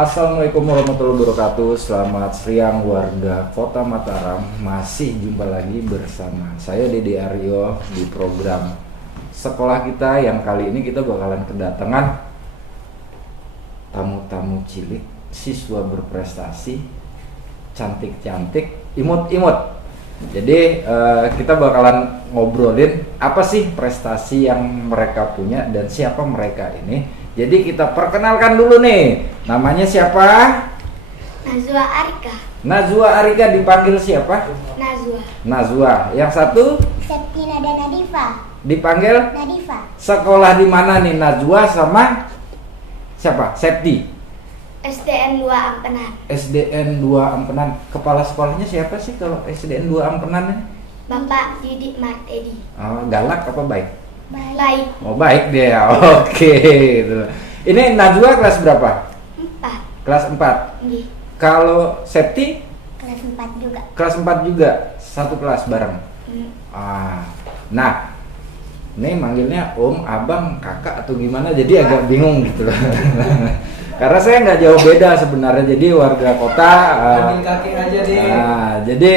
Assalamualaikum warahmatullahi wabarakatuh. Selamat siang warga Kota Mataram. Masih jumpa lagi bersama saya Dede Aryo di program sekolah kita, yang kali ini kita bakalan kedatangan tamu-tamu cilik, siswa berprestasi, cantik-cantik, imut-imut. Jadi kita bakalan ngobrolin apa sih prestasi yang mereka punya dan siapa mereka ini. Jadi kita perkenalkan dulu nih, namanya siapa? Nazwa Arika. Nazwa Arika, dipanggil siapa? Nazwa. Nazwa. Yang satu Septina dan Nadifa. dipanggil Nadifa. sekolah di mana nih Najwa sama siapa? Septi. SDN 2 Ampenan. SDN 2 Ampenan. Kepala sekolahnya siapa sih kalau SDN 2 Ampenan ini? Bapak Didik Martedi. Oh, galak apa baik? Baik. Oh, baik dia. Oke, gitu. Ini Najwa kelas berapa? 4. Kelas 4. Nggih. Kalau Septi Kelas 4 juga. kelas 4 juga, satu kelas bareng. Nah, ini manggilnya Om, Abang, Kakak atau gimana? Jadi agak bingung gitu loh. Karena saya nggak jauh beda sebenarnya. Jadi warga kota. Kaki aja deh. Jadi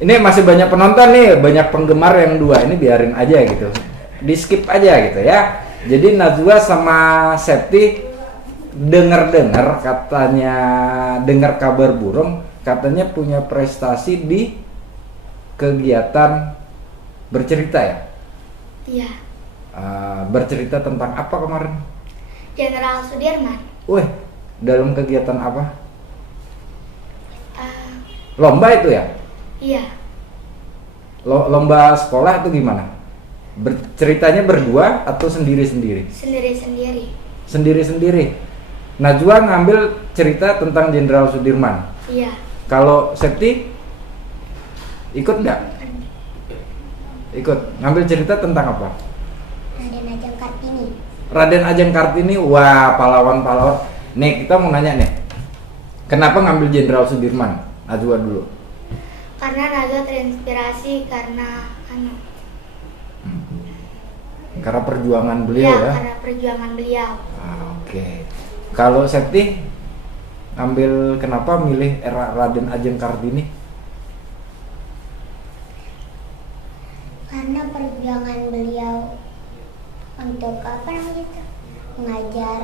ini masih banyak penonton nih, banyak penggemar yang dua. Ini biarin aja gitu, di skip aja gitu ya. Jadi Najwa sama Septi dengar katanya, dengar kabar burung katanya punya prestasi di kegiatan bercerita ya. Iya. Bercerita tentang apa kemarin? Jenderal Sudirman. Wih, dalam kegiatan apa? Ah, Lomba itu ya? iya. Lomba sekolah atau gimana? Ceritanya berdua atau sendiri-sendiri? Sendiri-sendiri. Sendiri-sendiri. Najwa ngambil cerita tentang Jenderal Sudirman. Iya. Kalau Septi ikut nggak? Ikut. Ngambil cerita tentang apa? Raden Ajeng Kartini. Raden Ajeng Kartini. Wah, pahlawan-pahlawan. Nih, kita mau nanya nih. Kenapa ngambil Jenderal Sudirman? Najwa dulu. Karena Nazwa terinspirasi karena Karena perjuangan beliau ya. karena perjuangan beliau. Oke. Kalau Septi ambil, kenapa milih era Raden Ajeng Kartini? Karena perjuangan beliau untuk apa namanya itu? Mengajar.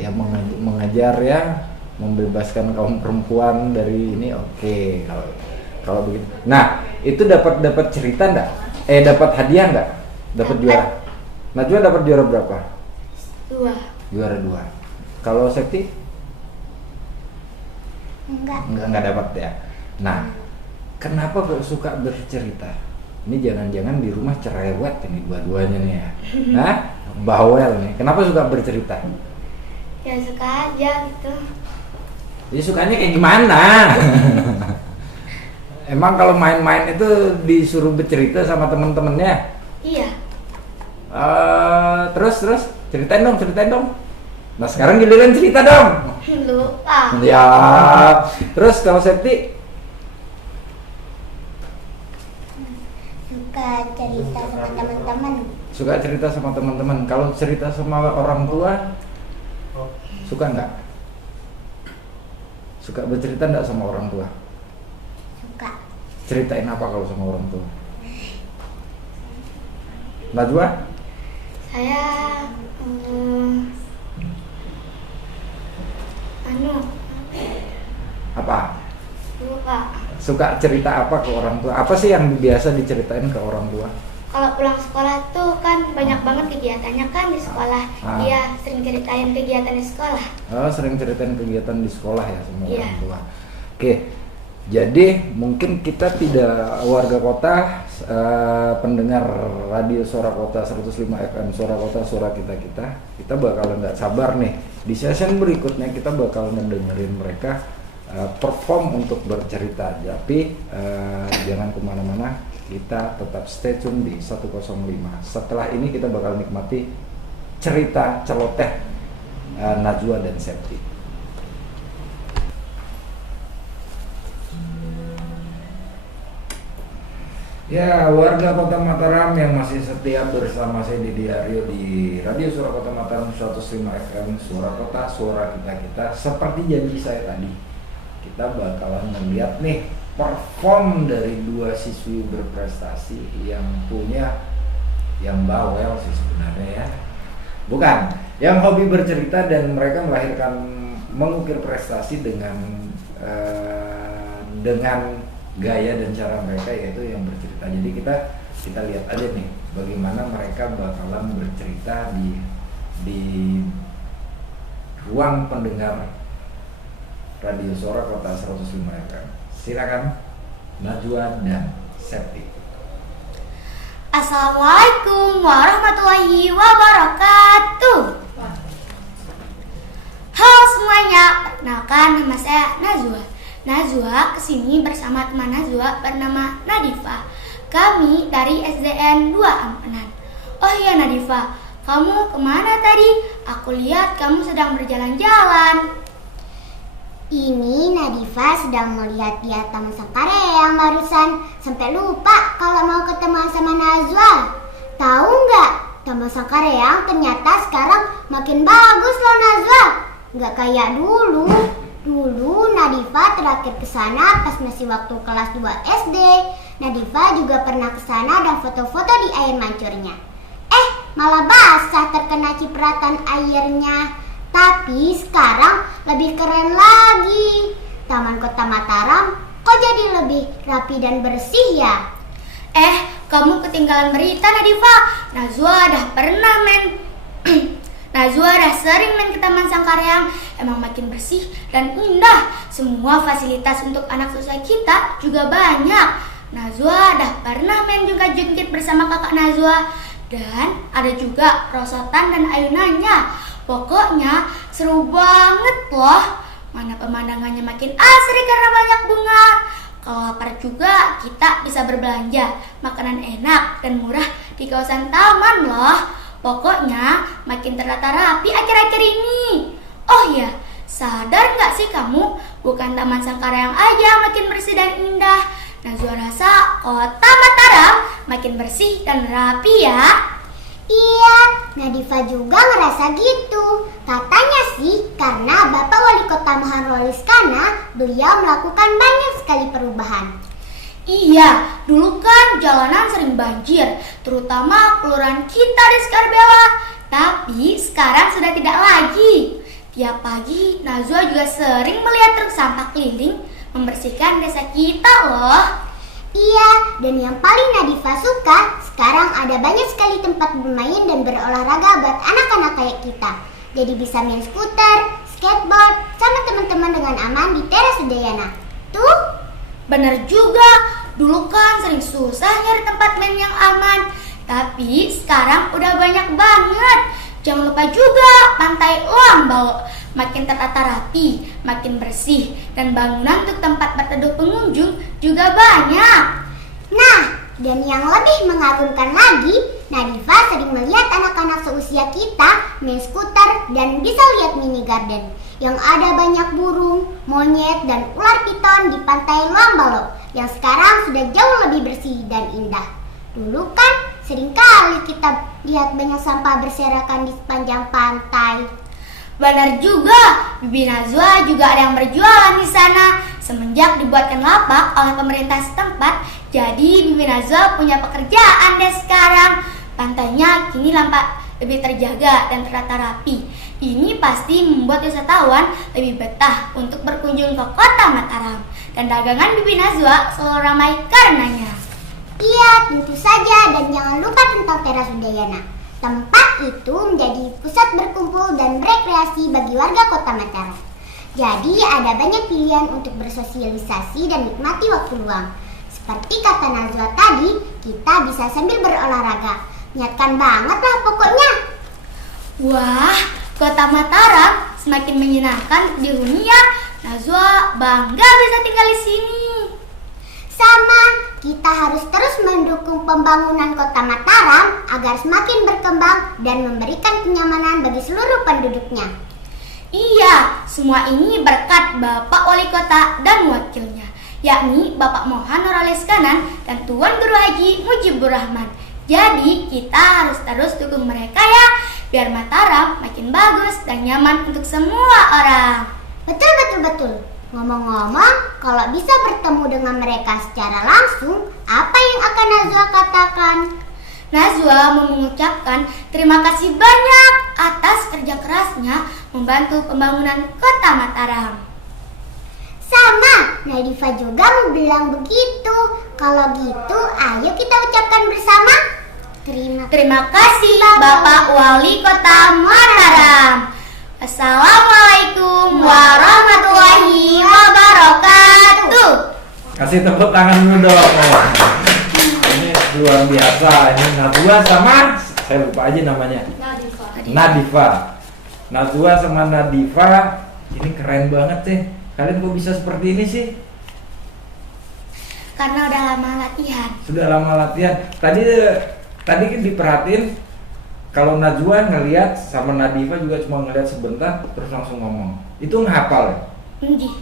Ya mengajar ya, membebaskan kaum perempuan dari ini. Oke, kalau begitu. Nah, itu dapat cerita enggak? Dapat hadiah enggak? Dapat juara. Najwa dapat juara berapa? 2. Juara 2. Kalau Septi enggak dapat ya. Nah, kenapa kok suka bercerita? Ini jangan-jangan di rumah cerewet ini dua-duanya nih ya. Hah? Bawel nih. Kenapa suka bercerita? Ya suka aja gitu. Ya sukanya kayak gimana? Emang kalau main-main itu disuruh bercerita sama temen-temennya? Iya. Terus ceritain dong. Nah sekarang giliran cerita dong. Lupa. Ya. Terus kalau Septi Suka cerita sama teman-teman. suka cerita sama teman-teman. Kalau cerita sama orang tua suka nggak? Suka bercerita nggak sama orang tua? Suka. Ceritain apa kalau sama orang tua? Najwa? Saya Apa? lupa. Suka cerita apa ke orang tua? Apa sih yang biasa diceritain ke orang tua? Kalau pulang sekolah tuh kan banyak banget kegiatannya kan di sekolah. Dia sering ceritain kegiatan di sekolah. Oh, sering ceritain kegiatan di sekolah ya sama Iya. orang tua. Oke, jadi mungkin kita tidak, warga kota, pendengar radio Suara Kota 105 FM, Suara Kota, Suara kita bakalan nggak sabar nih. Di session berikutnya kita bakalan dengerin mereka perform untuk bercerita. Tapi jangan kemana-mana, kita tetap stay tune di 105. Setelah ini kita bakal nikmati cerita celoteh Najwa dan Septi. Ya, warga Kota Mataram yang masih setia bersama saya Didi Aryo di Radio Suara Kota Mataram 105 FM, Suara Kota, Suara Kita-Kita. Seperti janji saya tadi, kita bakalan melihat nih perform dari dua siswi berprestasi yang punya, yang bawel sih sebenarnya ya. Bukan, yang hobi bercerita dan mereka melahirkan mengukir prestasi dengan gaya dan cara mereka, yaitu yang bercerita. Jadi kita lihat aja nih bagaimana mereka bakalan bercerita di ruang pendengar Radio Suara Kota 105 FM. Silakan Najwa dan Septi. Assalamualaikum warahmatullahi wabarakatuh. Halo semuanya, perkenalkan nama saya Najwa. Najwa kesini bersama teman Najwa bernama Nadifa. Kami dari SDN 2 Ampenan. Oh iya Nadifa, kamu kemana tadi? Aku lihat kamu sedang berjalan-jalan. Ini Nadifa sedang melihat di Taman Sangkareang barusan. Sampai lupa kalau mau ketemu sama Najwa. Tahu nggak? Taman Sangkareang ternyata sekarang makin bagus loh Najwa. Nggak kayak dulu. Dulu Nadifa terakhir ke sana pas masih waktu kelas 2 SD. Nadifa juga pernah ke sana dan foto-foto di air mancurnya. Malah basah terkena cipratan airnya. Tapi sekarang lebih keren lagi. Taman Kota Mataram kok jadi lebih rapi dan bersih ya? Kamu ketinggalan berita Nadifa. Najwa dah pernah Najwa dah sering main ke Taman Sangkareang. Emang makin bersih dan indah. Semua fasilitas untuk anak usia kita juga banyak. Najwa dah pernah main jungkat-jungkit bersama kakak Najwa. Dan ada juga perosotan dan ayunannya. Pokoknya seru banget loh. Mana pemandangannya makin asri karena banyak bunga. Kalau lapar juga kita bisa berbelanja makanan enak dan murah di kawasan taman loh. Pokoknya makin tertata rapi akhir-akhir ini. Oh ya, sadar nggak sih kamu? Bukan Taman Sangkareang aja makin bersih dan indah. Najwa rasa Kota Mataram makin bersih dan rapi ya. Iya, Nadifa juga ngerasa gitu. Katanya sih karena Bapak Wali Kota Maharoli Skana, beliau melakukan banyak sekali perubahan. Iya, dulu kan jalanan sering banjir, terutama kelurahan kita di Skarbela. Tapi sekarang sudah tidak lagi. Tiap pagi Najwa juga sering melihat truk sampah keliling membersihkan desa kita loh. Iya, dan yang paling Nadifa suka, sekarang ada banyak sekali tempat bermain dan berolahraga buat anak-anak kayak kita. Jadi bisa main skuter, skateboard, sama teman-teman dengan aman di teras Udayana. Tuh, bener juga, dulu kan sering susah nyari tempat main yang aman. Tapi sekarang udah banyak banget. Jangan lupa juga Pantai Lambau. Makin tertata rapi, makin bersih, dan bangunan untuk tempat berteduh pengunjung juga banyak. Nah, dan yang lebih mengagumkan lagi, Nadifa sering melihat anak-anak seusia kita main skuter dan bisa lihat mini garden yang ada banyak burung, monyet, dan ular piton di Pantai Lambalo yang sekarang sudah jauh lebih bersih dan indah. Dulu kan seringkali kita lihat banyak sampah berserakan di sepanjang pantai. Benar juga, Bibi Najwa juga ada yang berjualan di sana. Semenjak dibuatkan lapak oleh pemerintah setempat, jadi Bibi Najwa punya pekerjaan deh sekarang. Pantainya kini nampak lebih terjaga dan tertata rapi. Ini pasti membuat wisatawan lebih betah untuk berkunjung ke Kota Mataram. Dan dagangan Bibi Najwa selalu ramai karenanya. Iya, tentu saja, dan jangan lupa tentang teras Udayana. Tempat itu menjadi pusat berkumpul dan berekreasi bagi warga Kota Mataram. Jadi ada banyak pilihan untuk bersosialisasi dan nikmati waktu luang. Seperti kata Najwa tadi, kita bisa sambil berolahraga. Niatkan banget lah pokoknya. Wah, Kota Mataram semakin menyenangkan dihuni ya. Najwa bangga bisa tinggal di sini. Sama, kita harus terus mendukung pembangunan Kota Mataram agar semakin berkembang dan memberikan kenyamanan bagi seluruh penduduknya. Iya, semua ini berkat Bapak Wali Kota dan wakilnya yakni Bapak Mohan Nuralies Kanan dan Tuan Guru Haji Mujibur Rahman. Jadi kita harus terus dukung mereka ya, biar Mataram makin bagus dan nyaman untuk semua orang. Betul. Ngomong-ngomong, kalau bisa bertemu dengan mereka secara langsung, apa yang akan Najwa katakan? Najwa mengucapkan terima kasih banyak atas kerja kerasnya membantu pembangunan kota Mataram. Sama, Nadifa juga mau bilang begitu. Kalau gitu, ayo kita ucapkan bersama. Terima kasih Bapak Wali Kota Mataram. Assalamualaikum warahmatullahi wabarakatuh. Kasih tepuk tangan dulu dong. Ini luar biasa. Ini Najwa sama, saya lupa aja namanya. Nadifa. Najwa sama Nadifa, ini keren banget sih. Kalian kok bisa seperti ini sih? Karena udah lama latihan. Sudah lama latihan. Tadi kan diperhatiin kalau Najwa ngelihat sama Nadifa juga cuma ngelihat sebentar terus langsung ngomong. Itu ngehafal ya? Nggih.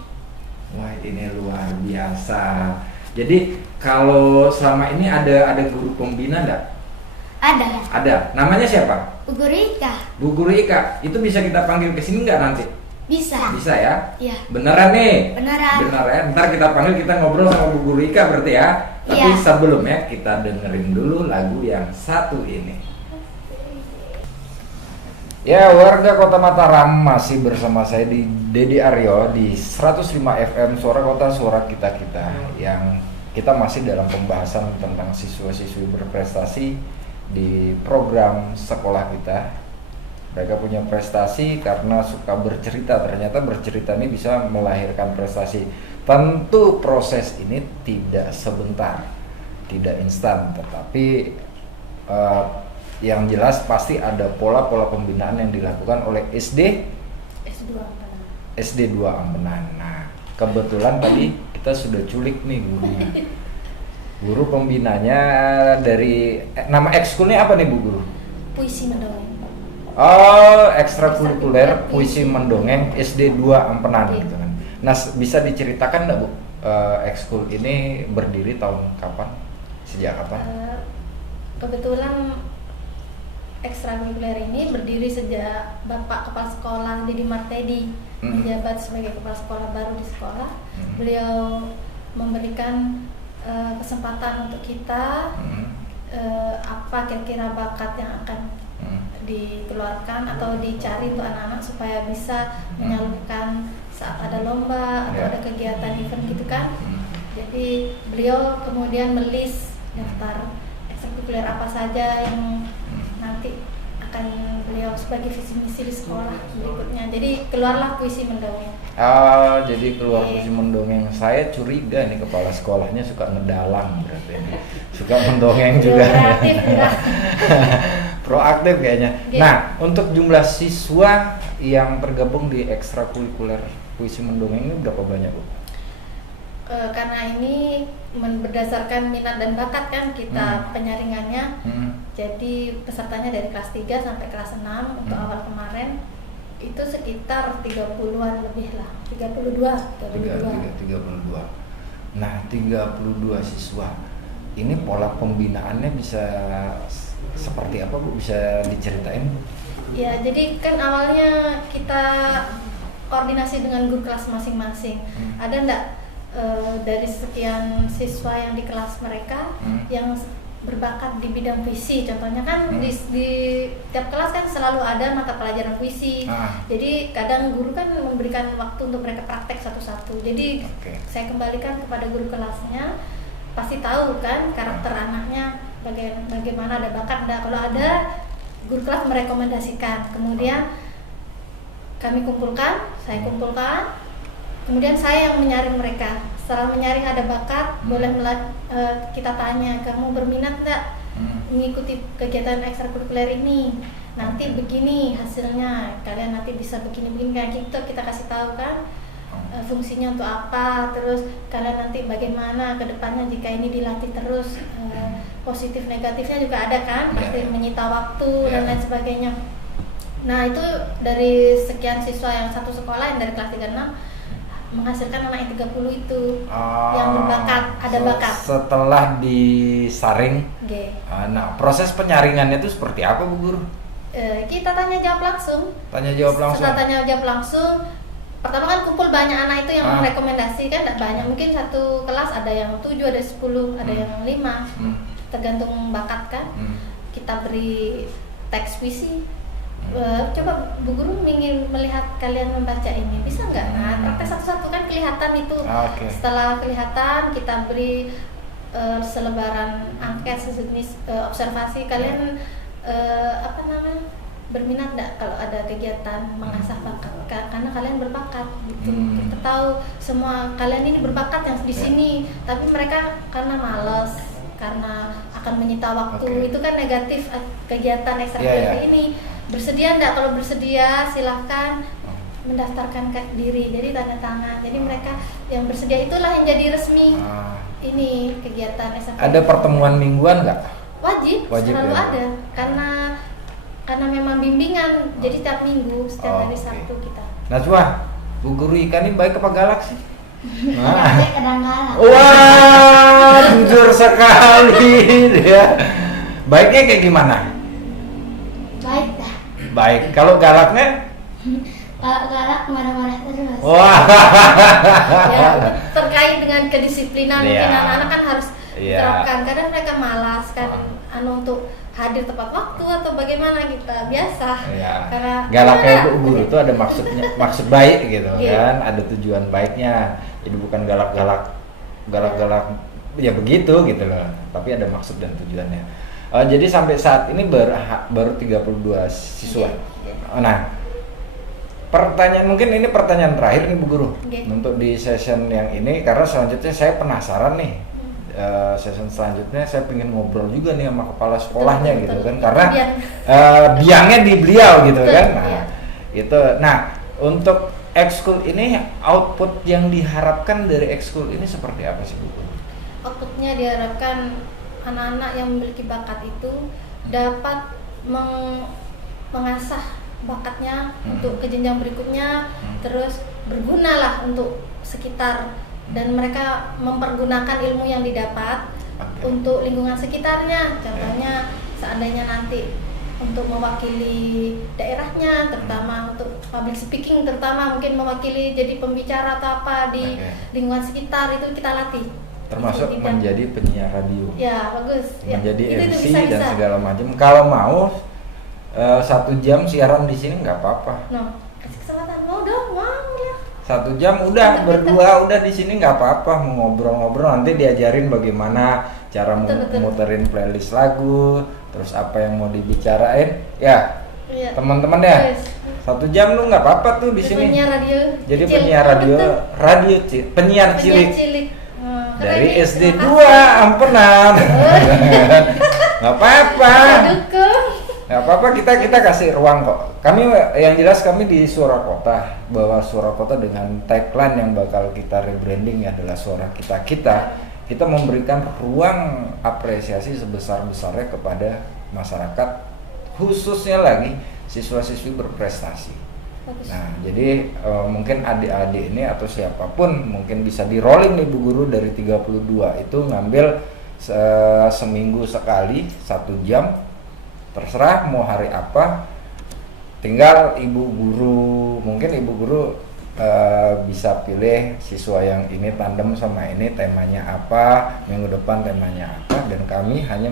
Wah, ini luar biasa. Jadi kalau selama ini ada guru pembina enggak? Ada. Ada. Namanya siapa? Bu Guru Ika. Bu Guru Ika. Itu bisa kita panggil ke sini enggak nanti? Bisa. Bisa ya? Iya. Beneran nih? Beneran. Bener ya? Ntar kita panggil, kita ngobrol sama Bu Guru Ika berarti ya. Tapi Iya. sebelumnya kita dengerin dulu lagu yang satu ini. Ya, warga Kota Mataram masih bersama saya di Dedi Aryo di 105 FM Suara Kota Suara Kita-Kita, yang kita masih dalam pembahasan tentang siswa-siswi berprestasi di program sekolah kita. Mereka punya prestasi karena suka bercerita. Ternyata bercerita ini bisa melahirkan prestasi. Tentu proses ini tidak sebentar, tidak instan, tetapi yang jelas pasti ada pola-pola pembinaan yang dilakukan oleh SD 2 Ampenan. Nah, kebetulan tadi kita sudah culik nih gurunya. Guru pembinanya dari nama ekskulnya apa nih Bu Guru? Puisi mendongeng. Oh, ekstrakurikuler puisi mendongeng SD 2 Ampenan gitu kan. Nah, bisa diceritakan enggak Bu, ekskul ini berdiri tahun kapan? Sejak kapan? Kebetulan ekstrakurikuler ini berdiri sejak Bapak Kepala Sekolah Didi Martedi menjabat sebagai Kepala Sekolah baru di sekolah. Beliau memberikan kesempatan untuk kita apa kira-kira bakat yang akan dikeluarkan atau dicari untuk anak-anak supaya bisa menyalurkan saat ada lomba atau ada kegiatan event gitu kan. Jadi beliau kemudian melis daftar ekstrakurikuler apa saja yang nanti akan beliau sebagai visi misi di sekolah berikutnya. Jadi keluarlah puisi mendongeng. Jadi keluar puisi mendongeng. Saya curiga nih kepala sekolahnya suka ngedalang berarti ini. Suka mendongeng juga. Kreatif ya. Proaktif kayaknya. Gitu. Nah, untuk jumlah siswa yang tergabung di ekstrakurikuler puisi mendongeng ini berapa banyak, Bu? Karena ini berdasarkan minat dan bakat kan kita penyaringannya. Jadi pesertanya dari kelas 3 sampai kelas 6 untuk awal kemarin itu sekitar 30-an lebih lah. 32. Nah, 32 siswa. Ini pola pembinaannya bisa seperti apa, Bu? Bisa diceritain, Bu? Ya, jadi kan awalnya kita koordinasi dengan guru kelas masing-masing. Ada enggak dari sekian siswa yang di kelas mereka yang berbakat di bidang puisi? Contohnya kan di tiap kelas kan selalu ada mata pelajaran puisi. Jadi kadang guru kan memberikan waktu untuk mereka praktek satu-satu. Jadi saya kembalikan kepada guru kelasnya, pasti tahu kan karakter anaknya bagaimana, ada bakat enggak. Kalau ada, guru kelas merekomendasikan, kemudian kami kumpulkan, saya kumpulkan, kemudian saya yang menyaring mereka. Setelah menyaring ada bakat, boleh kita tanya, kamu berminat nggak mengikuti kegiatan ekstrakurikuler ini? Nanti begini hasilnya, kalian nanti bisa begini-begini kayak gitu, kita kasih tahu kan fungsinya untuk apa, terus kalian nanti bagaimana ke depannya jika ini dilatih terus. Positif negatifnya juga ada kan, pasti menyita waktu dan lain sebagainya. Nah, itu dari sekian siswa yang satu sekolah yang dari kelas 3-6 menghasilkan anak yang 30 itu yang berbakat, ada bakat. Setelah disaring, Oke. nah proses penyaringannya itu seperti apa Bu Guru? Kita tanya jawab langsung. Tanya jawab langsung. Setelah tanya jawab langsung, pertama kan kumpul banyak anak itu yang merekomendasi kan, tidak banyak, mungkin satu kelas ada yang 7, ada 10, ada yang 5, tergantung bakat kan. Kita beri teks puisi. Coba Bu Guru ingin melihat kalian membaca ini, bisa nggak? Nah, praktek satu-satu kan kelihatan itu. Setelah kelihatan, kita beri selebaran angket sejenis observasi. Kalian berminat nggak kalau ada kegiatan mengasah bakat? Karena kalian berbakat gitu. Kita tahu semua kalian ini berbakat yang di sini, tapi mereka karena malas, karena akan menyita waktu. Itu kan negatif kegiatan ekstrakurikuler ini. Bersedia enggak? Kalau bersedia silahkan mendaftarkan diri, jadi tanda tangan. Jadi mereka yang bersedia itulah yang jadi resmi ini kegiatan ekstrakurikuler. Ada pertemuan mingguan nggak? Wajib selalu ada, karena memang bimbingan. Jadi tiap minggu, setiap hari Sabtu kita. Najwa, Bu Guru ikan ini baik apa galak sih? Kadang galak. Wah, jujur sekali dia. Baiknya kayak gimana? Baik dah. Baik. Kalau galaknya? Kalau galak marah-marah terus. Wah. Ya, terkait dengan kedisiplinan, mungkin anak-anak kan harus diterapkan. Kadang mereka malas kan, untuk hadir tepat waktu atau bagaimana kita biasa. Karena galaknya Bu Guru itu ada maksud baik gitu kan, ada tujuan baiknya. Jadi bukan galak-galak ya begitu gitu loh, tapi ada maksud dan tujuannya. Jadi sampai saat ini baru 32 siswa. Nah, mungkin ini pertanyaan terakhir nih Bu Guru untuk di session yang ini, karena selanjutnya saya penasaran nih. Session selanjutnya saya pengen ngobrol juga nih sama kepala sekolahnya gitu kan, karena biangnya di beliau gitu kan. Nah, itu. Nah, untuk ekskul ini output yang diharapkan dari ekskul ini seperti apa sih Bu Guru? Outputnya diharapkan anak-anak yang memiliki bakat itu dapat mengasah bakatnya untuk ke jenjang berikutnya, terus berguna lah untuk sekitar, dan mereka mempergunakan ilmu yang didapat untuk lingkungan sekitarnya. Contohnya seandainya nanti untuk mewakili daerahnya, terutama untuk public speaking, terutama mungkin mewakili jadi pembicara atau apa di lingkungan sekitar, itu kita latih. Termasuk menjadi penyiar radio. Ya, bagus. Menjadi MC dan segala macam. Kalau mau 1 jam siaran di sini nggak apa-apa. Kasih kesempatan. Mau dong, mau ya. 1 jam udah berdua udah di sini nggak apa-apa, mau ngobrol-ngobrol, nanti diajarin bagaimana cara muterin playlist lagu, terus apa yang mau dibicarain, ya teman-teman ya. 1 jam lu nggak apa-apa tuh di sini. Penyiar radio. Jadi penyiar penyiar cilik. Dari SD 2 ampenan. Nggak apa-apa. Nggak apa-apa, kita kasih ruang kok. Kami yang jelas kami di Suara Kota, bahwa Suara Kota dengan tagline yang bakal kita rebranding adalah suara kita memberikan ruang apresiasi sebesar-besarnya kepada masyarakat, khususnya lagi siswa-siswi berprestasi. Nah, jadi mungkin adik-adik ini atau siapapun mungkin bisa di rolling nih Bu Guru dari 32 itu ngambil seminggu sekali 1 jam, terserah mau hari apa, tinggal ibu guru bisa pilih siswa yang ini tandem sama ini temanya apa, minggu depan temanya apa, dan kami hanya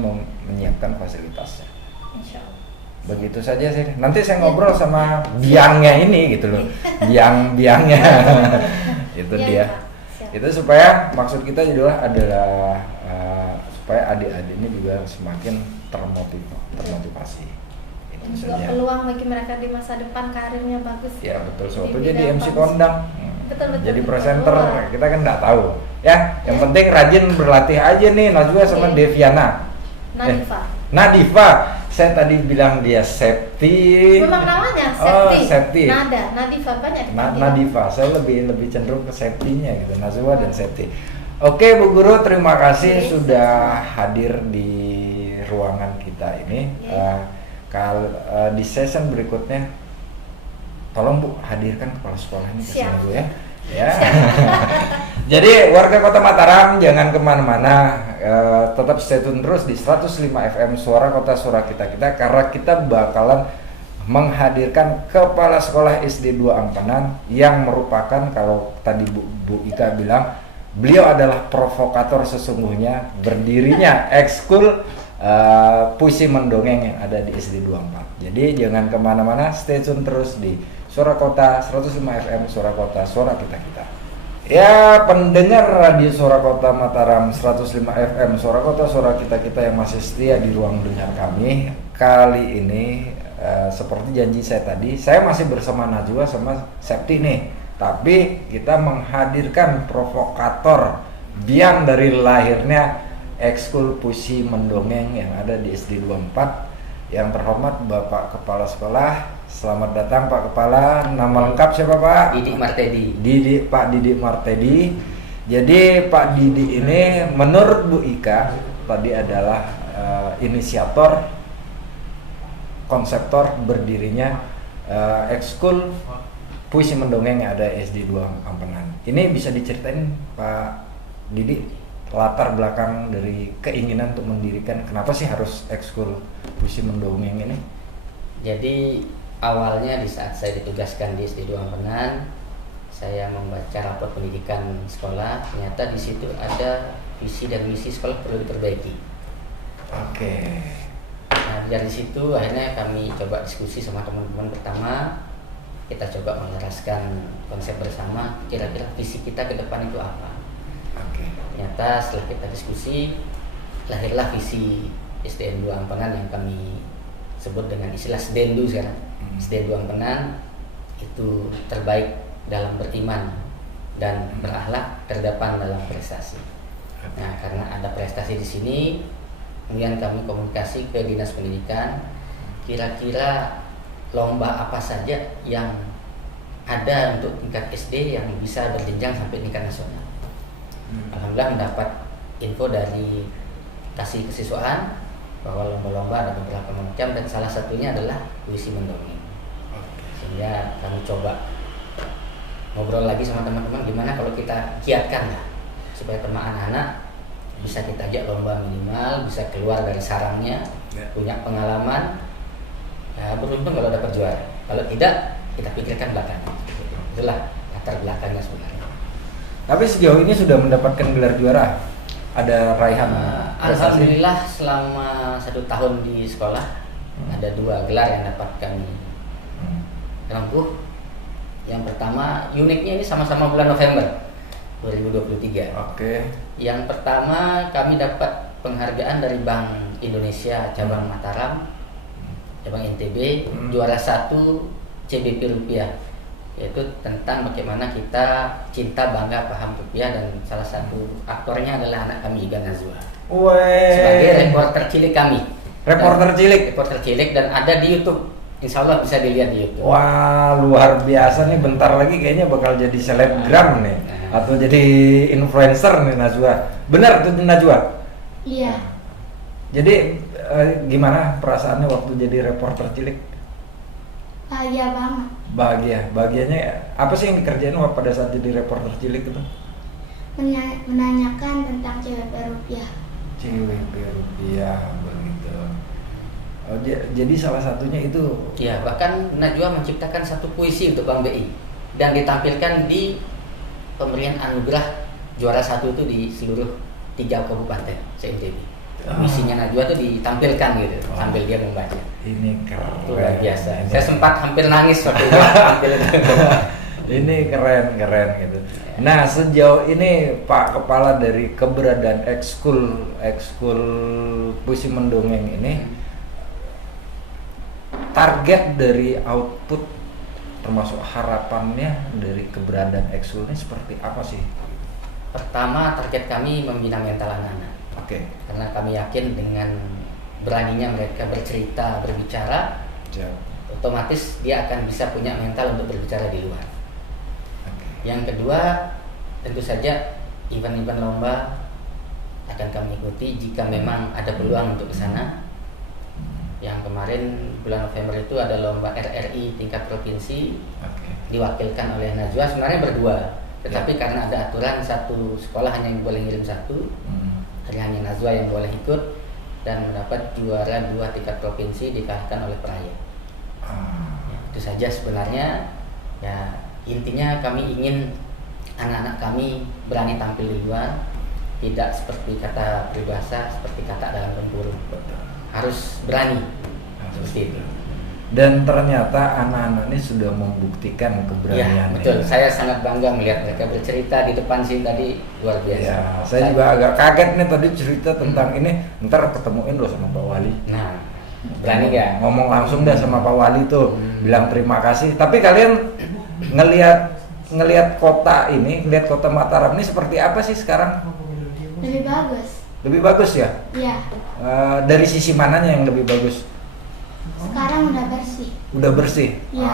menyiapkan fasilitasnya. Insyaallah. Begitu saja sih. Nanti saya ngobrol sama biangnya ini gitu loh. Biangnya. Itu dia. Itu supaya maksud kita adalah supaya adik-adik ini juga semakin termotivasi. Itu juga saja. Peluang bagi mereka di masa depan karirnya bagus. Ya betul, suatu jadi MC kondang. Betul. Jadi presenter kita kan nggak tahu. Ya, yang penting rajin berlatih aja nih Najwa sama Deviana. Nadifa. Saya tadi bilang dia Septi. Memang namanya Septi. Nadifa banyak. Nadifa. Saya lebih cenderung ke Septinya gitu, Najwa dan Septi. Oke Bu Guru, terima kasih sudah hadir di ruangan kita ini. Di session berikutnya tolong Bu hadirkan kepala sekolah ini ke sini Bu ya. Ya. Jadi warga Kota Mataram jangan kemana-mana, tetap stay tune terus di 105 FM Suara Kota Suara Kita karena kita bakalan menghadirkan Kepala Sekolah SD 2 Ampenan yang merupakan, kalau tadi Bu Ika bilang, beliau adalah provokator sesungguhnya, berdirinya ekskul puisi mendongeng yang ada di SD 24. Jadi jangan kemana-mana, stay tune terus di Suara Kota 105 FM Suara Kota Suara Kita. Ya, pendengar radio Suara Kota Mataram 105 FM Suara Kota Suara Kita yang masih setia di ruang dengar kami. Kali ini seperti janji saya tadi, saya masih bersama Najwa sama Septi nih. Tapi kita menghadirkan provokator biang dari lahirnya ekskul puisi mendongeng yang ada di SD 24. Yang terhormat Bapak Kepala Sekolah. Selamat datang Pak Kepala. Nama lengkap siapa Pak? Didik Martedi. Pak Didik Martedi. Jadi Pak Didik ini menurut Bu Ika tadi adalah inisiator, konseptor berdirinya ekskul puisi mendongeng yang ada SD 2 Ampenan. Ini bisa diceritain Pak Didik latar belakang dari keinginan untuk mendirikan, kenapa sih harus ekskul puisi mendongeng ini? Jadi awalnya di saat saya ditugaskan di SD 2 Ampenan, saya membaca rapor pendidikan sekolah, ternyata di situ ada visi dan misi sekolah perlu diperbaiki. Oke. Nah, dari situ akhirnya kami coba diskusi sama teman-teman. Pertama, kita coba menjelaskan konsep bersama, kira-kira visi kita ke depan itu apa. Oke. Ternyata setelah kita diskusi, lahirlah visi SDN 2 Ampenan yang kami sebut dengan istilah SDN2 sekarang. SDN 2 Ampenan itu terbaik dalam beriman dan berakhlak, terdepan dalam prestasi. Nah, karena ada prestasi di sini, kemudian kami komunikasi ke Dinas Pendidikan, kira-kira lomba apa saja yang ada untuk tingkat SD yang bisa berjenjang sampai tingkat nasional. Alhamdulillah mendapat info dari kasih kesiswaan bahwa lomba-lomba ada beberapa macam dan salah satunya adalah puisi mendongeng. Sehingga kami coba ngobrol lagi sama teman-teman gimana kalau kita giatkan lah supaya anak-anak bisa kita ajak lomba, minimal bisa keluar dari sarangnya, punya pengalaman, ya, beruntung kalau dapat juara. Kalau tidak, kita pikirkan belakangnya. Itulah latar belakangnya sebenarnya. Tapi sejauh ini sudah mendapatkan gelar juara? Ada raihan prestasi? Alhamdulillah selama 1 tahun di sekolah ada 2 gelar yang dapat kami tempuh. Yang pertama, uniknya ini sama-sama bulan November 2023. Oke. Yang pertama kami dapat penghargaan dari Bank Indonesia cabang Mataram, cabang NTB, juara 1 CBP Rupiah, yaitu tentang bagaimana kita cinta bangga paham rupiah, dan salah satu aktornya adalah anak kami juga, Najwa, sebagai reporter cilik kami. Reporter cilik dan ada di YouTube. Insya Allah bisa dilihat di YouTube. Wah, luar biasa nih, bentar lagi kayaknya bakal jadi selebgram nih, atau jadi influencer nih Najwa. Benar tuh Najwa? Iya. Jadi gimana perasaannya waktu jadi reporter cilik? Bahagia banget. Bahagianya apa sih yang dikerjain pada saat jadi reporter cilik itu? Menanyakan tentang CWP rupiah. CWP rupiah begitu. Oh, jadi salah satunya itu. Ya, bahkan Najwa menciptakan satu puisi untuk Bank BI dan ditampilkan di pemberian anugerah juara 1 itu di seluruh 3 kabupaten se-NTB. Puisinya Najwa itu ditampilkan gitu sambil dia membaca. Ini keren. Luar biasa. Saya sempat hampir nangis waktu itu tampil itu. Ini keren gitu. Nah, sejauh ini Pak Kepala dari keberadaan ekskul puisi mendongeng ini, target dari output termasuk harapannya dari keberadaan ekskul ini seperti apa sih? Pertama, target kami membina mental anak-anak. Oke. Karena kami yakin dengan beraninya mereka bercerita, berbicara, otomatis dia akan bisa punya mental untuk berbicara di luar. Yang kedua, tentu saja event-event lomba akan kami ikuti jika memang ada peluang untuk ke sana. Yang kemarin bulan November itu ada lomba RRI tingkat provinsi, diwakilkan oleh Najwa, sebenarnya berdua. Tetapi karena ada aturan satu sekolah hanya yang boleh ngirim satu, hanya Najwa yang boleh ikut dan mendapat juara 2 tingkat provinsi dikalahkan oleh Peraya. Ya, itu saja sebenarnya. Ya, intinya kami ingin anak-anak kami berani tampil di luar, tidak seperti kata peribahasa, seperti kata dalam tempurung. Harus berani seperti itu. Dan ternyata anak-anak ini sudah membuktikan Ya, keberaniannya. betul. Saya sangat bangga melihat mereka bercerita di depan sini tadi, luar biasa. Ya, saya juga agak kaget nih tadi cerita tentang ini. Ntar ketemuin loh sama Pak Wali. Nah, berani nggak? Ngomong langsung dah sama Pak Wali tuh, bilang terima kasih. Tapi kalian ngelihat kota ini, ngelihat kota Mataram ini seperti apa sih sekarang? Lebih bagus. Lebih bagus ya? Iya. Dari sisi mananya yang lebih bagus? Sekarang udah bersih. Udah bersih. Iya.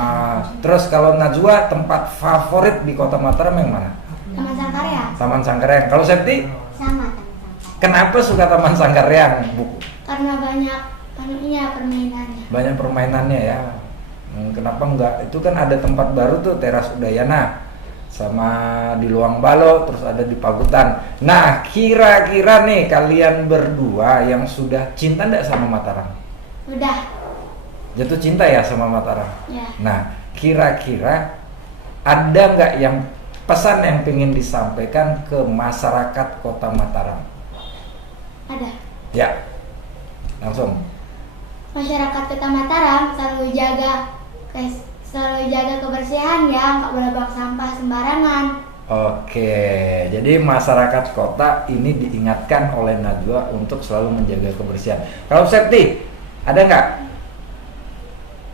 Terus kalau Najwa tempat favorit di kota Mataram yang mana? Taman Sangkareang. Taman Sangkareang. Kalau Septi, Sama teman-teman. kenapa suka Taman Sangkareang, Bu? Karena banyak permainannya. Banyak permainannya ya. Kenapa enggak? Itu kan ada tempat baru tuh, Teras Udayana, sama di Luang Balo, terus ada di Pagutan. Nah, kira-kira nih kalian berdua yang sudah cinta enggak sama Mataram? Udah. Jatuh cinta ya sama Mataram? Ya. Nah, kira-kira ada nggak yang pesan yang ingin disampaikan ke masyarakat kota Mataram? Ada. Ya, langsung. Masyarakat Kota Mataram selalu jaga kebersihan ya, nggak boleh buang sampah sembarangan. Oke, jadi masyarakat kota ini diingatkan oleh Najwa untuk selalu menjaga kebersihan. Kalau Septi, ada nggak?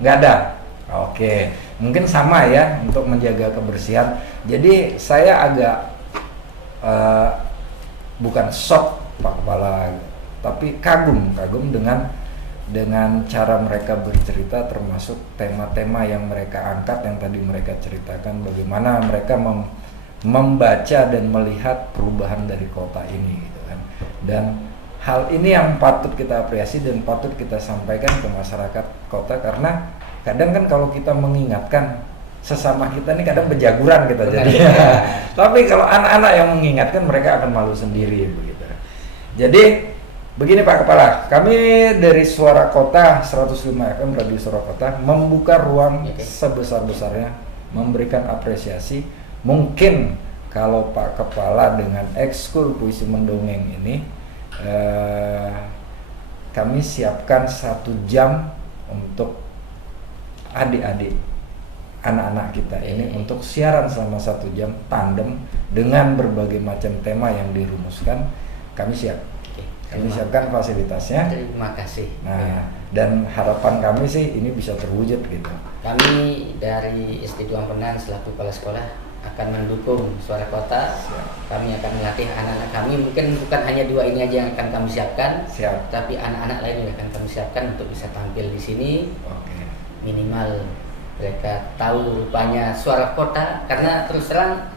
Nggak ada. Oke, mungkin sama ya untuk menjaga kebersihan. Jadi saya agak bukan shock Pak Kepala, tapi kagum dengan cara mereka bercerita, termasuk tema-tema yang mereka angkat yang tadi mereka ceritakan, bagaimana mereka membaca dan melihat perubahan dari kota ini gitu kan. Dan hal ini yang patut kita apresiasi dan patut kita sampaikan ke masyarakat kota, karena kadang kan kalau kita mengingatkan sesama kita nih kadang berjaguran kita jadi. Tapi kalau anak-anak yang mengingatkan, mereka akan malu sendiri begitu. Jadi begini Pak Kepala, kami dari Suara Kota 105 FM Radio Suara Kota membuka ruang sebesar-besarnya memberikan apresiasi. Mungkin kalau Pak Kepala dengan ekskul puisi mendongeng ini kami siapkan 1 jam untuk adik-adik anak-anak kita ini untuk siaran selama 1 jam tandem dengan berbagai macam tema yang dirumuskan. Kami siap. Kami siapkan fasilitasnya. Terima kasih. Nah, dan harapan kami sih ini bisa terwujud gitu. Kami dari SD 2 Ampenan selaku kepala sekolah akan mendukung Suara Kota. Kami akan melatih anak-anak kami, mungkin bukan hanya 2 ini aja yang akan kami siapkan. Siap. Tapi anak-anak lain juga akan kami siapkan untuk bisa tampil di sini. Oke. Minimal mereka tahu rupanya Suara Kota, karena terus terang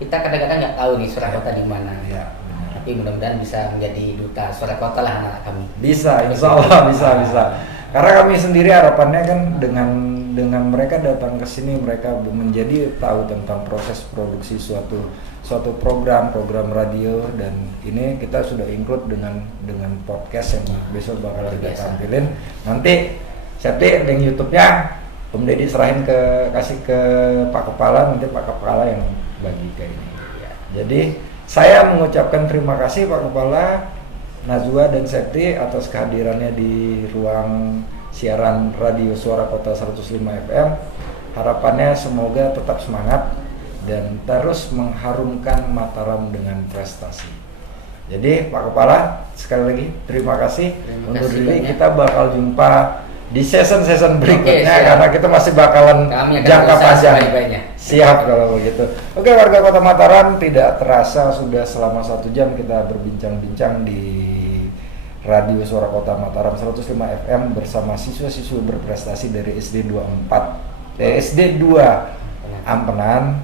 kita kadang-kadang nggak tahu nih Suara Kota di mana. Ya, benar. Tapi mudah-mudahan bisa menjadi duta Suara Kota lah anak kami. Bisa, insya Allah bisa. Karena kami sendiri harapannya kan dengan mereka datang ke sini, mereka menjadi tahu tentang proses produksi suatu program radio, dan ini kita sudah include dengan podcast yang besok bakal kita tampilin. Nanti Septi link YouTube-nya Om Deddy serahin kasih ke Pak Kepala, nanti Pak Kepala yang bagi ke ini. Jadi saya mengucapkan terima kasih Pak Kepala, Najwa dan Septi atas kehadirannya di ruang siaran Radio Suara Kota 105 FM. Harapannya semoga tetap semangat dan terus mengharumkan Mataram dengan prestasi. Jadi Pak Kepala, sekali lagi terima kasih. Untuk diri kita bakal jumpa di season berikutnya. Karena kita masih bakalan jangka panjang. Siap kalau begitu. Oke, warga Kota Mataram, tidak terasa sudah selama 1 jam kita berbincang-bincang di Radio Suara Kota Mataram 105 FM bersama siswa-siswa berprestasi dari SD 2 Ampenan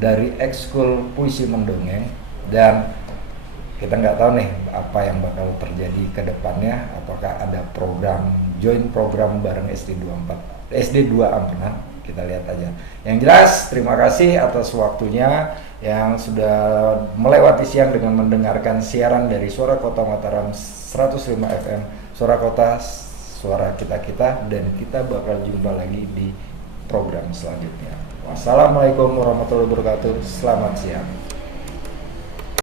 dari ekskul puisi mendongeng, dan kita nggak tahu nih apa yang bakal terjadi ke depannya, apakah ada join program bareng SD 2 Ampenan. kita lihat aja. Yang jelas terima kasih atas waktunya yang sudah melewati siang dengan mendengarkan siaran dari Suara Kota Mataram 105 FM, Suara Kota, Suara Kita-Kita, dan kita bakal jumpa lagi di program selanjutnya. Wassalamualaikum warahmatullahi wabarakatuh. Selamat siang.